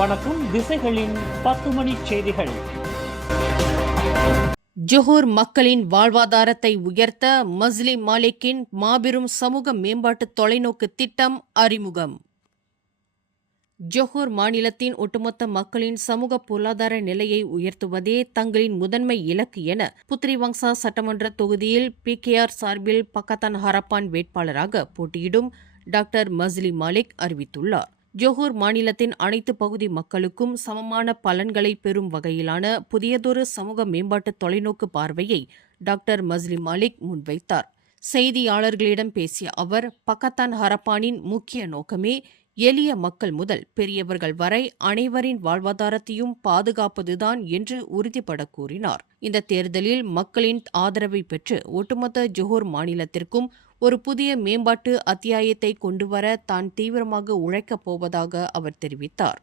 வணக்கம். திசைகளின் 10 மணி செய்திகள். ஜொஹூர் மக்களின் வாழ்வாதாரத்தை உயர்த்த மஸ்லி மாலிக்கின் மாபெரும் சமூக மேம்பாட்டு தொலைநோக்கு திட்டம் அறிமுகம். ஜொஹூர் மாநிலத்தின் ஒட்டுமொத்த மக்களின் சமூக பொருளாதார நிலையை உயர்த்துவதே தங்களின் முதன்மை இலக்கு என புத்ரிவங்சா சட்டமன்ற தொகுதியில் PKR சார்பில் பக்கத்தான் ஹரப்பான் வேட்பாளராக போட்டியிடும் டாக்டர் மஸ்லி மாலிக் அறிவித்துள்ளார். ஜொஹூர் மாநிலத்தின் அனைத்து பகுதி மக்களுக்கும் சமமான பலன்களை பெறும் வகையிலான புதியதொரு சமூக மேம்பாட்டு தொலைநோக்கு பார்வையை டாக்டர் மஸ்லி மாலிக் முன்வைத்தார். செய்தியாளர்களிடம் பேசிய அவர், பக்கத்தான் ஹரப்பானின் முக்கிய நோக்கமே எளிய மக்கள் முதல் பெரியவர்கள் வரை அனைவரின் வாழ்வாதாரத்தையும் பாதுகாப்பதுதான் என்று உறுதிபட கூறினார். இந்த தேர்தலில் மக்களின் ஆதரவை பெற்று ஒட்டுமொத்த ஜொஹூர் மாநிலத்திற்கும் ஒரு புதிய மேம்பாட்டு அத்தியாயத்தை கொண்டுவர தான் தீவிரமாக உழைக்கப் போவதாக அவர் தெரிவித்தார்.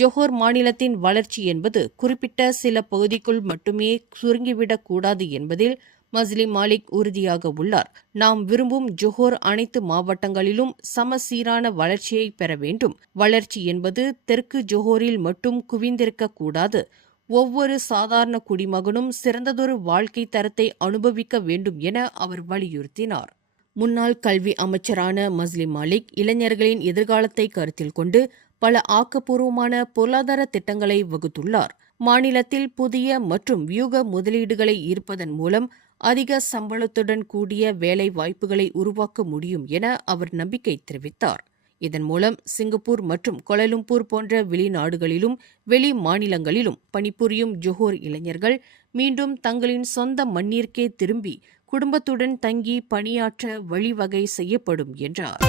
ஜொஹூர் மாநிலத்தின் வளர்ச்சி என்பது குறிப்பிட்ட சில பகுதிக்குள் மட்டுமே சுருங்கிவிடக் கூடாது என்பதில் மஸ்லி மாலிக் உறுதியாக உள்ளார். நாம் விரும்பும் ஜொஹூர் அனைத்து மாவட்டங்களிலும் சமசீரான வளர்ச்சியை பெற வேண்டும். வளர்ச்சி என்பது தெற்கு ஜொஹூரில் மட்டும் குவிந்திருக்க கூடாது. ஒவ்வொரு சாதாரண குடிமகனும் சிறந்ததொரு வாழ்க்கை தரத்தை அனுபவிக்க வேண்டும் என அவர் வலியுறுத்தினார். முன்னாள் கல்வி அமைச்சரான மஸ்லி மாலிக் இளைஞர்களின் எதிர்காலத்தை கருத்தில் கொண்டு பல ஆக்கப்பூர்வமான பொருளாதார திட்டங்களை வகுத்துள்ளார். மாநிலத்தில் புதிய மற்றும் வியூக முதலீடுகளை ஈர்ப்பதன் மூலம் அதிக சம்பளத்துடன் கூடிய வேலை வாய்ப்புகளை உருவாக்க முடியும் என அவர் நம்பிக்கை தெரிவித்தார். இதன் மூலம் சிங்கப்பூர் மற்றும் கோலாலம்பூர் போன்ற வெளிநாடுகளிலும் வெளி மாநிலங்களிலும் பணிபுரியும் ஜொஹூர் இளைஞர்கள் மீண்டும் தங்களின் சொந்த மண்ணிற்கே திரும்பி குடும்பத்துடன் தங்கி பணியாற்ற வழிவகை செய்யப்படும் என்றார்.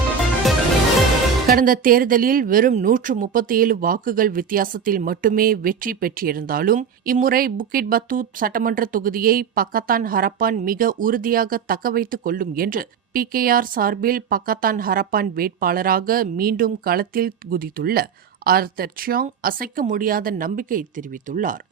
கடந்த தேர்தலில் வெறும் 137 வாக்குகள் வித்தியாசத்தில் மட்டுமே வெற்றி பெற்றிருந்தாலும் இம்முறை புக்கிட் பத்தூத் சட்டமன்ற தொகுதியை பக்கத்தான் ஹரப்பான் மிக உறுதியாக தக்கவைத்துக் கொள்ளும் என்று PKR சார்பில் பக்கத்தான் ஹரப்பான் வேட்பாளராக மீண்டும் களத்தில் குதித்துள்ள ஆர்தர் சியோங் அசைக்க முடியாத நம்பிக்கை தெரிவித்துள்ளார்.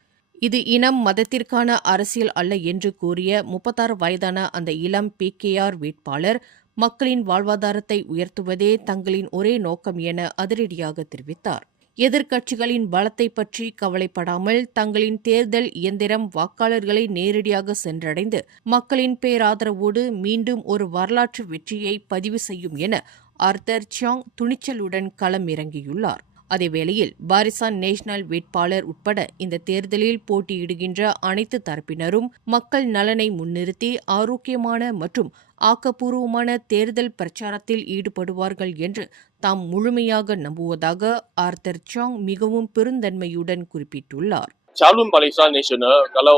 இது இனம் மதத்திற்கான அரசியல் அல்ல என்று கூறிய 36 வயதான அந்த இளம் PKR வேட்பாளர் மக்களின் வாழ்வாதாரத்தை உயர்த்துவதே தங்களின் ஒரே நோக்கம் என அதிரடியாக தெரிவித்தார். எதிர்க்கட்சிகளின் பலத்தை பற்றி கவலைப்படாமல் தங்களின் தேர்தல் இயந்திரம் வாக்காளர்களை நேரடியாக சென்றடைந்து மக்களின் பேராதரவோடு மீண்டும் ஒரு வரலாற்று வெற்றியை பதிவு செய்யும் என ஆர்தர் சியோங் துணிச்சலுடன் களம் இறங்கியுள்ளார். அதேவேளையில் பாரிசான் நேஷனல் வேட்பாளர் உட்பட இந்த தேர்தலில் போட்டியிடுகின்ற அனைத்து தரப்பினரும் மக்கள் நலனை முன்னிறுத்தி ஆரோக்கியமான மற்றும் ஆக்கப்பூர்வமான தேர்தல் பிரச்சாரத்தில் ஈடுபடுவார்கள் என்று தாம் முழுமையாக நம்புவதாக ஆர்தர் சியோங் மிகவும் பெருந்தன்மையுடன் குறிப்பிட்டுள்ளார். Calon Barisan Nasional, kalau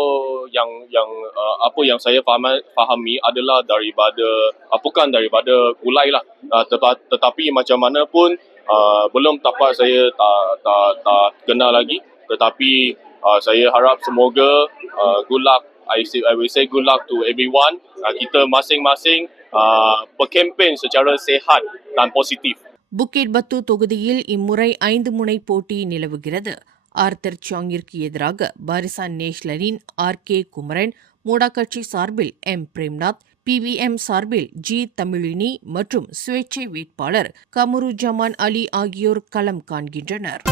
apa yang saya fahami adalah bukan daripada Kulai lah, tetapi macam mana pun belum tapak saya tak kenal lagi, tetapi saya harap semoga good luck. I will say good luck to everyone. Kita masing-masing berkempen secara sehat dan positif. புக்கிட் பத்து தொகுதியில் இம்முறை 5 முனை போட்டி நிலவுகிறது. Arthur சியோங்கிற்கு எதிராக Barisan நேஷனலின் RK Kumaran, மூடா கட்சி சார்பில் M பிரேம்நாத், PVM சார்பில் G தமிழினி மற்றும் சுயேட்சை வேட்பாளர் கமருஜமான் அலி ஆகியோர் களம் காண்கின்றனர்.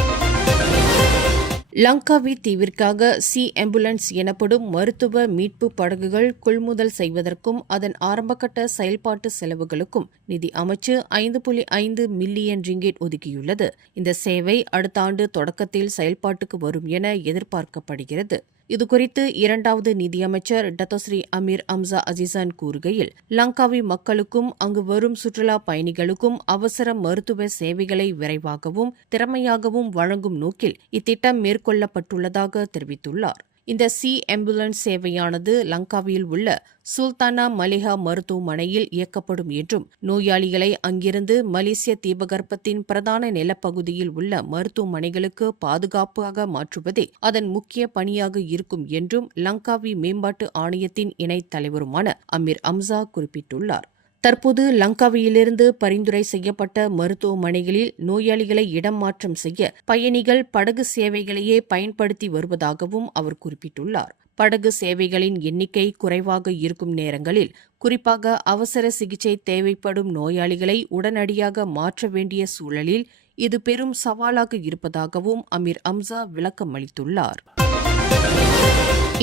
லங்காவி தீவிற்காக சி ஆம்புலன்ஸ் எனப்படும் மருத்துவ மீட்பு படகுகள் கொள்முதல் செய்வதற்கும் அதன் ஆரம்பகட்ட செயல்பாட்டு செலவுகளுக்கும் நிதி அமைச்சு 5.5 மில்லியன் ரிங்கெட் ஒதுக்கியுள்ளது. இந்த சேவை அடுத்த ஆண்டு தொடக்கத்தில் செயல்பாட்டுக்கு வரும் என எதிர்பார்க்கப்படுகிறது. இதுகுறித்து இரண்டாவது நிதியமைச்சர் டத்தோஸ்ரீ அமீர் அம்சா அசிசான் கூறுகையில், லங்காவி மக்களுக்கும் அங்கு வரும் சுற்றுலா பயணிகளுக்கும் அவசர மருத்துவ சேவைகளை விரைவாகவும் திறமையாகவும் வழங்கும் நோக்கில் இத்திட்டம் மேற்கொள்ளப்பட்டுள்ளதாக தெரிவித்துள்ளார். இந்த சி ஆம்புலன்ஸ் சேவையானது லங்காவியில் உள்ள சுல்தானா மலிஹா மருத்துவமனையில் இயக்கப்படும் என்றும் நோயாளிகளை அங்கிருந்து மலேசிய தீபகற்பத்தின் பிரதான நிலப்பகுதியில் உள்ள மருத்துவமனைகளுக்கு பாதுகாப்பாக மாற்றுவதே அதன் முக்கிய பணியாக இருக்கும் என்றும் லங்காவி மேம்பாட்டு ஆணையத்தின் இணைத் தலைவருமான அமீர் அம்சா குறிப்பிட்டுள்ளார். தற்போது லங்காவியிலிருந்து பரிந்துரை செய்யப்பட்ட மருத்துவமனைகளில் நோயாளிகளை இடம் மாற்றம் செய்ய பயணிகள் படகு சேவைகளையே பயன்படுத்தி வருவதாகவும் அவர் குறிப்பிட்டுள்ளார். படகு சேவைகளின் எண்ணிக்கை குறைவாக இருக்கும் நேரங்களில், குறிப்பாக அவசர சிகிச்சை தேவைப்படும் நோயாளிகளை உடனடியாக மாற்ற வேண்டிய சூழலில் இது பெரும் சவாலாக இருப்பதாகவும் அமீர் அம்சா விளக்கம் அளித்துள்ளார்.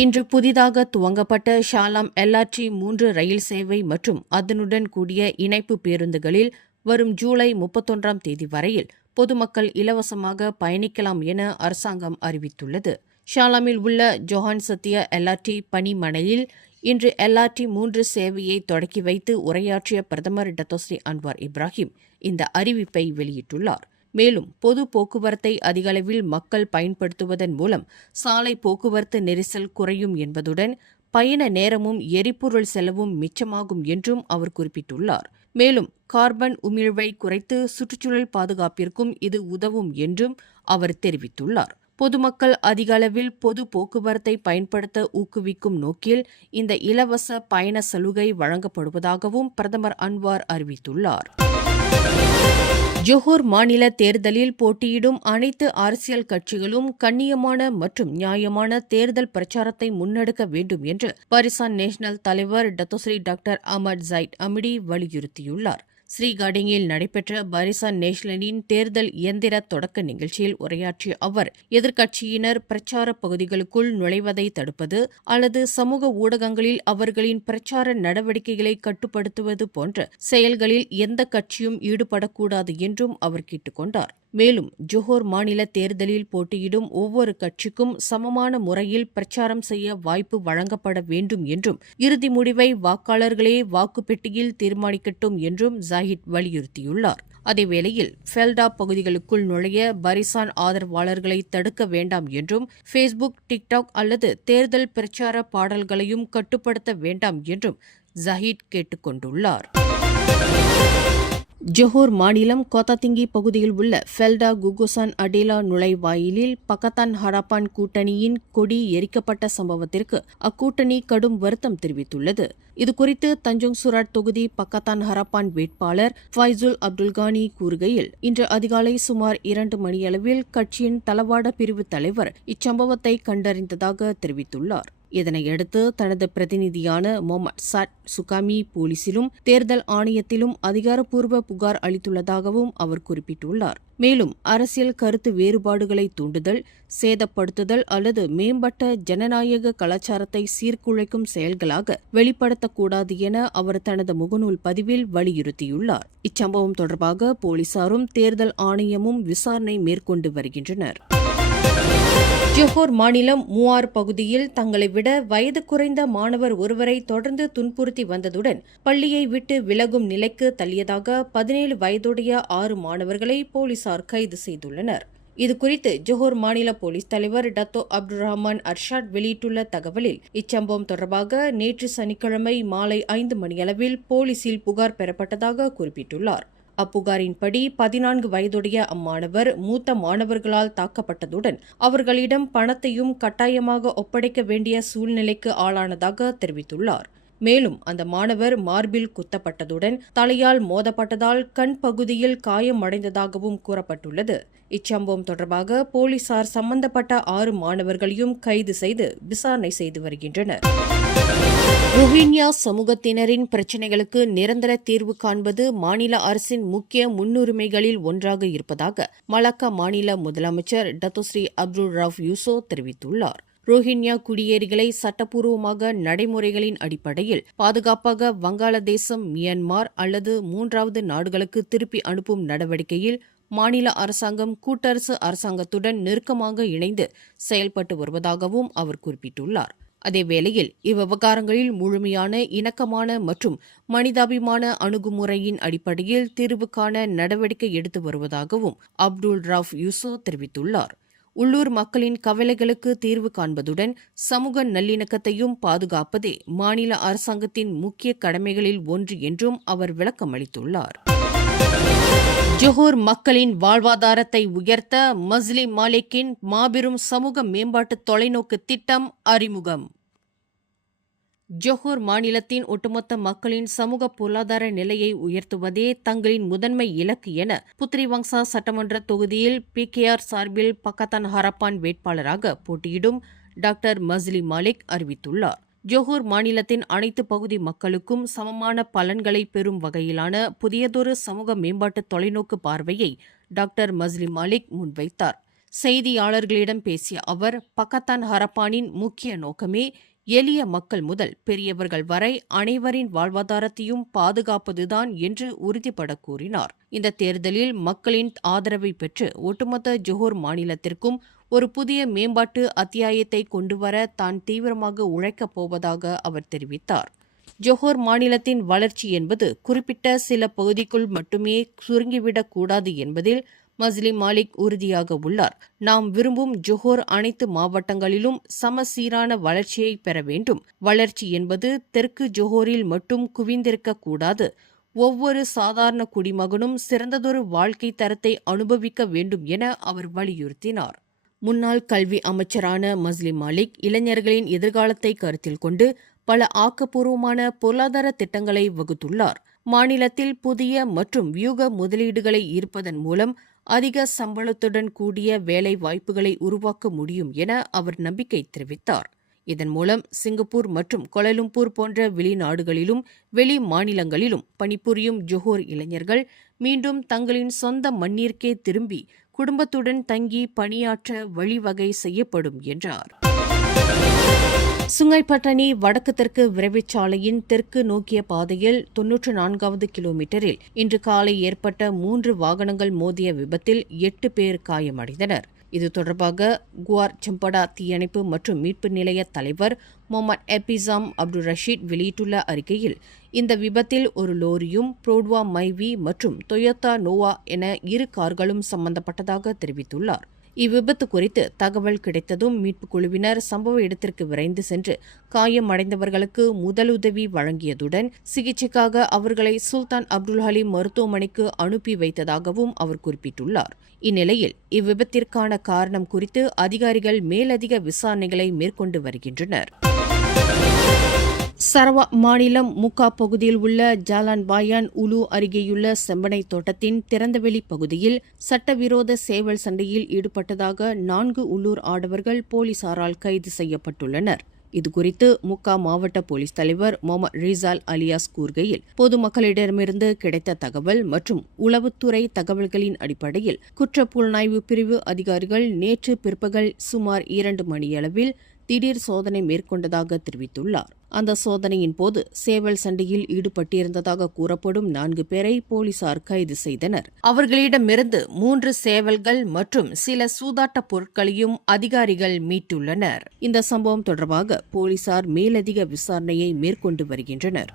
இன்று புதிதாக துவங்கப்பட்ட ஷாலாம் LRT 3 ரயில் சேவை மற்றும் அதனுடன் கூடிய இணைப்பு பேருந்துகளில் வரும் ஜூலை 31ஆம் தேதி வரையில் பொதுமக்கள் இலவசமாக பயணிக்கலாம் என அரசாங்கம் அறிவித்துள்ளது. ஷாலாமில் உள்ள ஜொஹான் சத்யா LRT பணிமனையில் இன்று LRT 3 சேவையை தொடக்கி வைத்து உரையாற்றிய பிரதமர் டத்தோஸ்ரீ அன்வார் இப்ராஹிம் இந்த அறிவிப்பை வெளியிட்டுள்ளார். மேலும் பொது போக்குவரத்தை அதிகளவில் மக்கள் பயன்படுத்துவதன் மூலம் சாலை போக்குவரத்து நெரிசல் குறையும் என்பதுடன் பயண நேரமும் எரிபொருள் செலவும் மிச்சமாகும் என்றும் அவர் குறிப்பிட்டுள்ளார். மேலும் கார்பன் உமிழ்வை குறைத்து சுற்றுச்சூழல் பாதுகாப்பிற்கும் இது உதவும் என்றும் அவர் தெரிவித்துள்ளார். பொதுமக்கள் அதிகளவில் பொது போக்குவரத்தை பயன்படுத்த ஊக்குவிக்கும் நோக்கில் இந்த இலவச பயண சலுகை வழங்கப்படுவதாகவும் பிரதமர் அன்வார் அறிவித்துள்ளார். ஜொஹூர் மாநில தேர்தலில் போட்டியிடும் அனைத்து அரசியல் கட்சிகளும் கண்ணியமான மற்றும் நியாயமான தேர்தல் பிரச்சாரத்தை முன்னெடுக்க வேண்டும் என்று பரிசான் நேஷனல் தலைவர் Datuk Seri doctor Ahmad Zahid Hamidi வலியுறுத்தியுள்ளார். ஸ்ரீகாடிங்கில் நடைபெற்ற பரிசான் நேஷனலின் தேர்தல் இயந்திர தொடக்க நிகழ்ச்சியில் உரையாற்றிய அவர் எதிர்க்கட்சியினர் பிரச்சார பகுதிகளுக்குள் நுழைவதை தடுப்பது அல்லது சமூக ஊடகங்களில் அவர்களின் பிரச்சார நடவடிக்கைகளை கட்டுப்படுத்துவது போன்ற செயல்களில் எந்த கட்சியும் ஈடுபடக்கூடாது என்றும் அவர் கேட்டுக் கொண்டார். மேலும் ஜொஹோர் மாநில தேர்தலில் போட்டியிடும் ஒவ்வொரு கட்சிக்கும் சமமான முறையில் பிரச்சாரம் செய்ய வாய்ப்பு வழங்கப்பட வேண்டும் என்றும் இறுதி முடிவை வாக்காளர்களே வாக்குப்பெட்டியில் தீர்மானிக்கட்டும் என்றும் ஜாஹிட் வலியுறுத்தியுள்ளார். அதேவேளையில் ஃபெல்டா பகுதிகளுக்குள் நுழைய பரிசான் ஆதரவாளர்களை தடுக்க வேண்டாம் என்றும் ஃபேஸ்புக், டிக்டாக் அல்லது தேர்தல் பிரச்சார பாடல்களையும் கட்டுப்படுத்த வேண்டாம் என்றும் ஜாஹிட் கேட்டுக் கொண்டுள்ளார். ஜொஹூர் மாநிலம் கோத்தாதிங்கி பகுதியில் உள்ள ஃபெல்டா குகுசான் அடேலா நுழைவாயிலில் பக்கத்தான் ஹராப்பான் கூட்டணியின் கொடி எரிக்கப்பட்ட சம்பவத்திற்கு அக்கூட்டணி கடும் வருத்தம் தெரிவித்துள்ளது. இதுகுறித்து தஞ்சோங் சுராட் தொகுதி பக்கத்தான் ஹராப்பான் வேட்பாளர் ஃபைசுல் அப்துல்கானி கூறுகையில், இன்று அதிகாலை சுமார் 2 மணியளவில் கட்சியின் தளவாட பிரிவு தலைவர் இச்சம்பவத்தை கண்டறிந்ததாக தெரிவித்துள்ளார். இதனையடுத்து தனது பிரதிநிதியான மொஹமட் சாட் சுகாமி போலீசிலும் தேர்தல் ஆணையத்திலும் அதிகாரப்பூர்வ புகார் அளித்துள்ளதாகவும் அவர் குறிப்பிட்டுள்ளார். மேலும் அரசியல் கருத்து வேறுபாடுகளை தூண்டுதல், சேதப்படுத்துதல் அல்லது மேம்பட்ட ஜனநாயக கலாச்சாரத்தை சீர்குலைக்கும் செயல்களாக வெளிப்படுத்தக்கூடாது என அவர் தனது முகநூல் பதிவில் வலியுறுத்தியுள்ளார். இச்சம்பவம் தொடர்பாக போலீசாரும் தேர்தல் ஆணையமும் விசாரணை மேற்கொண்டு வருகின்றனர். ஜொஹோர் மாநிலம் மூவார் பகுதியில் தங்களை விட வயது குறைந்த மாணவர் ஒருவரை தொடர்ந்து துன்புறுத்தி வந்ததுடன் பள்ளியை விட்டு விலகும் நிலைக்கு தள்ளியதாக 17 வயதுடைய 6 மாணவர்களை போலீசார் கைது செய்துள்ளனர். இதுகுறித்து ஜொஹோர் மாநில போலீஸ் தலைவர் டத்தோ அப்துல் ரஹ்மான் அர்ஷாட் வெளியிட்டுள்ள தகவலில், இச்சம்பவம் தொடர்பாக நேற்று சனிக்கிழமை மாலை 5 மணியளவில் போலீசில் புகார் பெறப்பட்டதாக குறிப்பிட்டுள்ளார். அப்புகாரின்படி 14 வயதுடைய அம்மாணவர் மூத்த மாணவர்களால் தாக்கப்பட்டதுடன் அவர்களிடம் பணத்தையும் கட்டாயமாக ஒப்படைக்க வேண்டிய சூழ்நிலைக்கு ஆளானதாக தெரிவித்துள்ளார். மேலும் அந்த மாணவர் மார்பில் குத்தப்பட்டதுடன் தலையால் மோதப்பட்டதால் கண் பகுதியில் காயமடைந்ததாகவும் கூறப்பட்டுள்ளது. இச்சம்பவம் தொடர்பாக போலீசார் சம்பந்தப்பட்ட 6 மாணவர்களையும் கைது செய்து விசாரணை செய்து வருகின்றனர். ரோஹிங்யா சமூகத்தினரின் பிரச்சினைகளுக்கு நிரந்தர தீர்வு காண்பது மாநில அரசின் முக்கிய முன்னுரிமைகளில் ஒன்றாக இருப்பதாக மலாக்கா மாநில முதலமைச்சர் டத்தோஸ்ரீ அப்துல் ரவுஃப் யூசோ தெரிவித்துள்ளார். ரோஹிங்யா குடியேறிகளை சட்டப்பூர்வமாக நடைமுறைகளின் அடிப்படையில் பாதுகாப்பாக வங்காளதேசம், மியான்மர் அல்லது 3வது நாடுகளுக்கு திருப்பி அனுப்பும் நடவடிக்கையில் மாநில அரசாங்கம் கூட்டரசு அரசாங்கத்துடன் நெருக்கமாக இணைந்து செயல்பட்டு வருவதாகவும் அவர் குறிப்பிட்டுள்ளார். அதேவேளையில் இவ்விவகாரங்களில் முழுமையான, இணக்கமான மற்றும் மனிதாபிமான அணுகுமுறையின் அடிப்படையில் தீர்வு காண நடவடிக்கை எடுத்து வருவதாகவும் அப்துல் ரவுஃப் யூசோ தெரிவித்துள்ளார். உள்ளூர் மக்களின் கவலைகளுக்கு தீர்வு காண்பதுடன் சமூக நல்லிணக்கத்தையும் பாதுகாப்பதே மாநில அரசாங்கத்தின் முக்கிய கடமைகளில் ஒன்று என்றும் அவர் விளக்கமளித்துள்ளார். ஜொஹூர் மக்களின் வாழ்வாதாரத்தை உயர்த்த மஸ்லி மாலிக்கின் மாபெரும் சமூக மேம்பாட்டு தொலைநோக்கு திட்டம் அறிமுகம். ஜொஹூர் மாநிலத்தின் ஒட்டுமொத்த மக்களின் சமூக பொருளாதார நிலையை உயர்த்துவதே தங்களின் முதன்மை இலக்கு என புத்ரிவங்சா சட்டமன்ற தொகுதியில் PKR சார்பில் பக்கத்தான் ஹராப்பான் வேட்பாளராக போட்டியிடும் டாக்டர் மஸ்லி மாலிக் அறிவித்துள்ளார். ஜொஹூர் மாநிலத்தின் அனைத்து பகுதி மக்களுக்கும் சமமான பலன்களை பெறும் வகையிலான புதியதொரு சமூக மேம்பாட்டு தொலைநோக்கு பார்வையை டாக்டர் மஸ்லி மாலிக் முன்வைத்தார். செய்தியாளர்களிடம் பேசிய அவர், பக்கத்தான் ஹரப்பானின் முக்கிய நோக்கமே எளிய மக்கள் முதல் பெரியவர்கள் வரை அனைவரின் வாழ்வாதாரத்தையும் பாதுகாப்பதுதான் என்று உறுதிபட கூறினார். இந்த தேர்தலில் மக்களின் ஆதரவை பெற்று ஒட்டுமொத்த ஜொஹூர் மாநிலத்திற்கும் ஒரு புதிய மேம்பாட்டு அத்தியாயத்தை கொண்டுவர தான் தீவிரமாக உழைக்கப் போவதாக அவர் தெரிவித்தார். ஜொஹூர் மாநிலத்தின் வளர்ச்சி என்பது குறிப்பிட்ட சில பகுதிக்குள் மட்டுமே சுருங்கிவிடக் கூடாது என்பதில் மஸ்லி மாலிக் உறுதியாக உள்ளார். நாம் விரும்பும் ஜொஹூர் அனைத்து மாவட்டங்களிலும் சமசீரான வளர்ச்சியை பெற வேண்டும். வளர்ச்சி என்பது தெற்கு ஜொஹூரில் மட்டும் குவிந்திருக்கக் கூடாது. ஒவ்வொரு சாதாரண குடிமகனும் சிறந்ததொரு வாழ்க்கை தரத்தை அனுபவிக்க வேண்டும் என அவர் வலியுறுத்தினார். முன்னாள் கல்வி அமைச்சரான மஸ்லி மாலிக் இளைஞர்களின் எதிர்காலத்தை கருத்தில் கொண்டு பல ஆக்கப்பூர்வமான பொருளாதார திட்டங்களை வகுத்துள்ளார். மாநிலத்தில் புதிய மற்றும் வியூக முதலீடுகளை ஈர்ப்பதன் மூலம் அதிக சம்பளத்துடன் கூடிய வேலை வாய்ப்புகளை உருவாக்க முடியும் என அவர் நம்பிக்கை தெரிவித்தார். இதன் மூலம் சிங்கப்பூர் மற்றும் கோலாலம்பூர் போன்ற வெளிநாடுகளிலும் வெளி மாநிலங்களிலும் பணிபுரியும் ஜொஹூர் இளைஞர்கள் மீண்டும் தங்களின் சொந்த மண்ணிற்கே திரும்பி குடும்பத்துடன் தங்கி பணியாற்ற வழிவகை செய்யப்படும் என்றார். சுங்கைப்பட்டணி வடக்கு தெற்கு விரைவுச் சாலையின் தெற்கு நோக்கிய பாதையில் 94வது கிலோமீட்டரில் இன்று காலை ஏற்பட்ட 3 வாகனங்கள் மோதிய விபத்தில் 8 பேர் காயமடைந்தனர். இது தொடர்பாக குவார் செம்படா தீயணைப்பு மற்றும் மீட்பு நிலைய தலைவர் முகமது எபிசாம் அப்துல் ரஷீத் வெளியிட்டுள்ள அறிக்கையில், இந்த விபத்தில் ஒரு லோரியும் புரோட்வா மைவி மற்றும் டொயோட்டா நோவா என 2 கார்களும் சம்பந்தப்பட்டதாக தெரிவித்துள்ளார். இவ்விபத்து குறித்து தகவல் கிடைத்ததும் மீட்புக் குழுவினர் சம்பவ இடத்திற்கு விரைந்து சென்று காயமடைந்தவர்களுக்கு முதலுதவி வழங்கியதுடன் சிகிச்சைக்காக அவர்களை சுல்தான் அப்துல் ஹலீம் மருத்துவமனைக்கு அனுப்பி வைத்ததாகவும் அவர் குறிப்பிட்டுள்ளார். இந்நிலையில் இவ்விபத்திற்கான காரணம் குறித்து அதிகாரிகள் மேலதிக விசாரணைகளை மேற்கொண்டு வருகின்றனர். சரவா மாநிலம் முக்கா பகுதியில் உள்ள ஜாலான் பாயான் உலு அருகேயுள்ள செம்பனை தோட்டத்தின் திறந்தவெளி பகுதியில் சட்டவிரோத சேவல் சண்டையில் ஈடுபட்டதாக 4 உள்ளூர் ஆடவர்கள் போலீசாரால் கைது செய்யப்பட்டுள்ளனர். இதுகுறித்து முக்கா மாவட்ட போலீஸ் தலைவர் முகமது ரிசால் அலியாஸ் கூறுகையில், பொதுமக்களிடமிருந்து கிடைத்த தகவல் மற்றும் உளவுத்துறை தகவல்களின் அடிப்படையில் குற்றப்புலனாய்வு பிரிவு அதிகாரிகள் நேற்று பிற்பகல் சுமார் 2 மணியளவில் திடீர் சோதனை மேற்கொண்டதாக தெரிவித்துள்ளார். அந்த சோதனையின் போது சேவல் சண்டையில் ஈடுபட்டிருந்ததாக கூறப்படும் 4 பேரை போலீசார் கைது செய்தனர். அவர்களிடமிருந்து 3 சேவல்கள் மற்றும் சில சூதாட்ட பொருட்களையும் அதிகாரிகள் மீட்டுள்ளனர். இந்த சம்பவம் தொடர்பாக போலீசார் மேலதிக விசாரணையை மேற்கொண்டு வருகின்றனர்.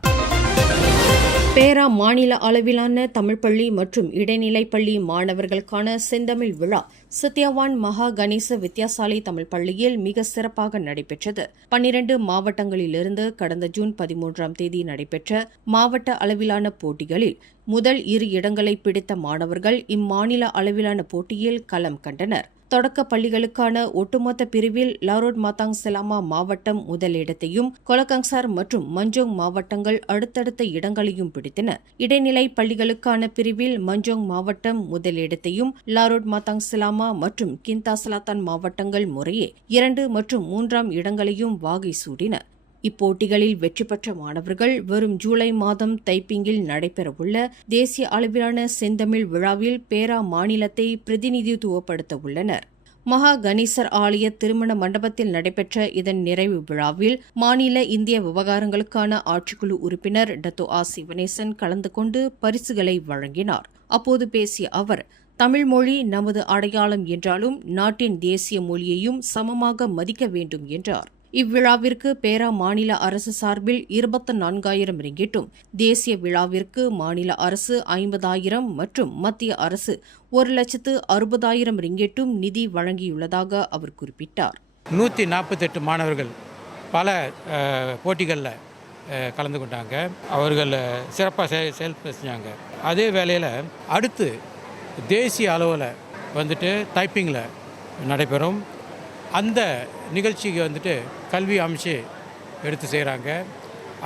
பேரா மாநில அளவிலான தமிழ் பள்ளி மற்றும் இடைநிலைப் பள்ளி மாணவர்களுக்கான செந்தமிழ் விழா சத்யவான் மகா கணேச வித்யாசாலை தமிழ் பள்ளியில் மிக சிறப்பாக நடைபெற்றது. 12 மாவட்டங்களிலிருந்து கடந்த ஜூன் 13ஆம் தேதி நடைபெற்ற மாவட்ட அளவிலான போட்டிகளில் முதல் 2 இடங்களை பிடித்த மாணவர்கள் இம்மாநில அளவிலான போட்டியில் களம் கண்டனர். தொடக்க பள்ளிகளுக்கான ஒட்டுமொத்த பிரிவில் லாரோட் மாத்தாங் செலாமா மாவட்டம் முதலிடத்தையும், கொலகங்சார் மற்றும் மஞ்சோங் மாவட்டங்கள் அடுத்தடுத்த இடங்களையும் பிடித்தன. இடைநிலை பள்ளிகளுக்கான பிரிவில் மஞ்சோங் மாவட்டம் முதலிடத்தையும், லாரோட் மாத்தாங் செலாமா மற்றும் கிந்தா செலாத்தான் மாவட்டங்கள் முறையே 2 மற்றும் 3ஆம் இடங்களையும் வாகை சூடின. இப்போட்டிகளில் வெற்றி பெற்ற மாணவர்கள் வரும் ஜூலை மாதம் தைப்பிங்கில் நடைபெறவுள்ள தேசிய அளவிலான செந்தமிழ் விழாவில் பேரா மாநிலத்தை பிரதிநிதித்துவப்படுத்த உள்ளனர். மகா கணேசர் ஆலய திருமண மண்டபத்தில் நடைபெற்ற இதன் நிறைவு விழாவில் மாநில இந்திய விவகாரங்களுக்கான ஆட்சிக்குழு உறுப்பினர் டத்தோ ஆ சிவனேசன் கலந்து கொண்டு பரிசுகளை வழங்கினார். அப்போது பேசிய அவர், தமிழ் மொழி நமது அடையாளம் என்றாலும் நாட்டின் தேசிய மொழியையும் சமமாக மதிக்க வேண்டும் என்றார். இவ்விழாவிற்கு பேரா மாநில அரசு சார்பில் 24,000 ரிங்கிட்டும், தேசிய விழாவிற்கு மாநில அரசு 50,000 மற்றும் மத்திய அரசு 1,60,000 ரிங்கிட்டும் நிதி வழங்கியுள்ளதாக அவர் குறிப்பிட்டார். 148 மாணவர்கள் பல போட்டிகளில் கலந்து கொண்டாங்க. அவர்கள் சிறப்பாக செஞ்சாங்க. அதே வேளையில் அடுத்து தேசிய அளவில் வந்துட்டு டைப்பிங்கில் நடைபெறும். அந்த நிகழ்ச்சிக்கு கல்வி அமைச்சு எடுத்து செய்கிறாங்க.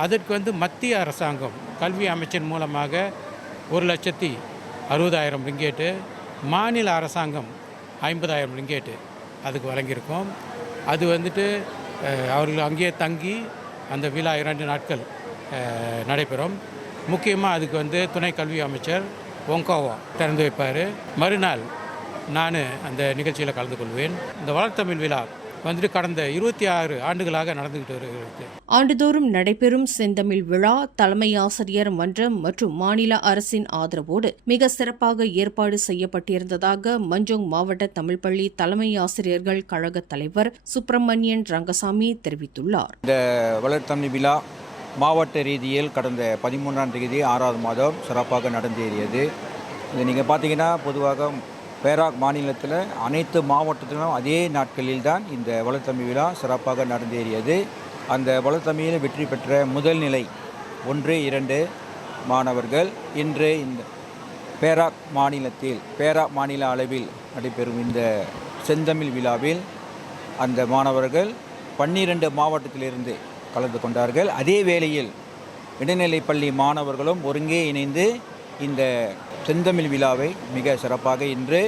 அதற்கு மத்திய அரசாங்கம் கல்வி அமைச்சின் மூலமாக 1,60,000 ரிங்கேட்டு, மாநில அரசாங்கம் 50,000 ரிங்கேட்டு அதுக்கு வழங்கியிருக்கோம். அது அவர்கள் அங்கேயே தங்கி அந்த விழா 2 நாட்கள் நடைபெறும். முக்கியமாக அதுக்கு துணை கல்வி அமைச்சர் ஒங்காவா திறந்து வைப்பார். மறுநாள் நான் அந்த நிகழ்ச்சியில் கலந்து கொள்வேன். இந்த வளர்த்தமிழ் விழா கடந்த 26 ஆண்டுகளாக நடந்துகிட்டு வருகிறது. ஆண்டுதோறும் நடைபெறும் செந்தமிழ் விழா தலைமை ஆசிரியர் மன்றம் மற்றும் மாநில அரசின் ஆதரவோடு மிக சிறப்பாக ஏற்பாடு செய்யப்பட்டிருந்ததாக மஞ்சோங் மாவட்ட தமிழ் பள்ளி தலைமை ஆசிரியர்கள் கழக தலைவர் சுப்பிரமணியன் ரங்கசாமி தெரிவித்துள்ளார். இந்த வளர்த்தமிழ் விழா மாவட்ட ரீதியில் கடந்த 13ஆம் தேதி 6வது மாதம் சிறப்பாக நடந்தேறியது. இது நீங்கள் பார்த்தீங்கன்னா பொதுவாக பேராக் மாநிலத்தில் அனைத்து மாவட்டத்திலும் அதே நாட்களில் தான் இந்த வளர்த்தமிழ் விழா சிறப்பாக நடந்தேறியது. அந்த வளர்த்தமிழில் வெற்றி பெற்ற முதல் நிலை 1, 2 மாணவர்கள் இன்று இந்த பேராக் மாநில அளவில் நடைபெறும் இந்த செந்தமிழ் விழாவில் அந்த மாணவர்கள் 12 மாவட்டத்திலிருந்து கலந்து கொண்டார்கள். அதே வேளையில் இடைநிலைப்பள்ளி மாணவர்களும் ஒருங்கே இணைந்து இந்த செந்தமிழ் விழாவை மிக சிறப்பாக இன்று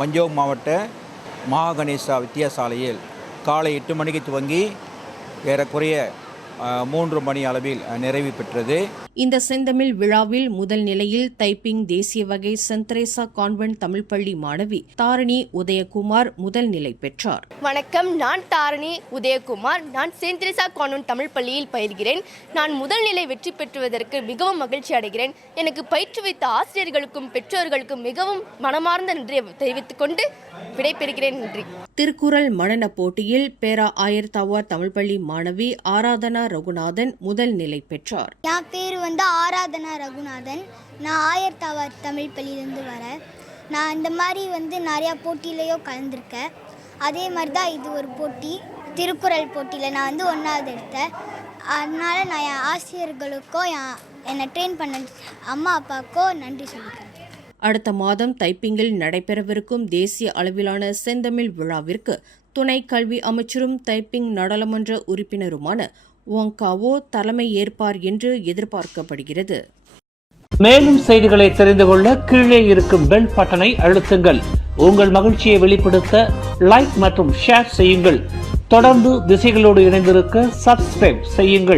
மஞ்சோங் மாவட்ட மகாகணேசா வித்தியாசாலையில் காலை 8 மணிக்கு துவங்கி ஏறக்குறைய 3 மணி அளவில் நிறைவு பெற்றது. இந்த செந்தமிழ் விழாவில் முதல் நிலையில் தைப்பிங் தேசிய வகை சென்ட் தெரேசா கான்வென்ட் தமிழ் பள்ளி மாணவி தாரணி உதயகுமார் முதல் நிலை பெற்றார். வணக்கம், நான் தாரணி உதயகுமார். நான் சென்ட் தெரேசா கான்வென்ட் தமிழ் பள்ளியில் பயில்கிறேன். நான் முதல் நிலை வெற்றி பெற்றுவதற்கு மிகவும் மகிழ்ச்சி அடைகிறேன். எனக்கு பயிற்றுவித்த ஆசிரியர்களுக்கும் பெற்றோர்களுக்கும் மிகவும் மனமார்ந்த நன்றியை தெரிவித்துக் கொண்டு விடைபெறுகிறேன். நன்றி. திருக்குறள் மனன போட்டியில் பேரா ஆயர்தாவார் தமிழ் பள்ளி மாணவி ஆராதனா ரகுநாதன் முதல் நிலை பெற்றார். என் பேர் ஆராதனா ரகுநாதன். நான் ஆயர்தாவார் தமிழ் பள்ளியிலேருந்து வரேன். நான் இந்த மாதிரி நிறையா போட்டியிலையோ கலந்துருக்கேன். அதே மாதிரி தான் இது ஒரு போட்டி, திருக்குறள் போட்டியில் நான் 1வது எடுத்தேன். அதனால் நான் என் ஆசிரியர்களுக்கோ என்னை ட்ரெயின் பண்ண அம்மா அப்பாவுக்கோ நன்றி சொல்லிக்கிறேன். அடுத்த மாதம் தைப்பிங்கில் நடைபெறவிருக்கும் தேசிய அளவிலான செந்தமிழ் விழாவிற்கு துணை கல்வி அமைச்சரும் தைப்பிங் நாடாளுமன்ற உறுப்பினருமான ஒங்காவோ தலைமை ஏற்பார் என்று எதிர்பார்க்கப்படுகிறது. மேலும் செய்திகளை தெரிந்து கொள்ள கீழே இருக்கும் பெல் பட்டனை அழுத்துங்கள். உங்கள் மகிழ்ச்சியை வெளிப்படுத்த லைக் மற்றும் ஷேர் செய்யுங்கள். தொடர்ந்து திசைகளோடு இணைந்திருக்க சப்ஸ்கிரைப் செய்யுங்கள்.